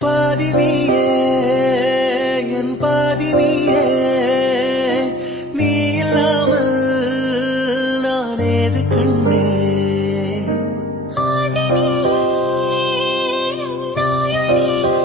பாதி நீயே என் பாதி நீயே நீ இல்லாமல் நான் ஏது கண்ணே ஆதி நீயே நாயுள் நீயே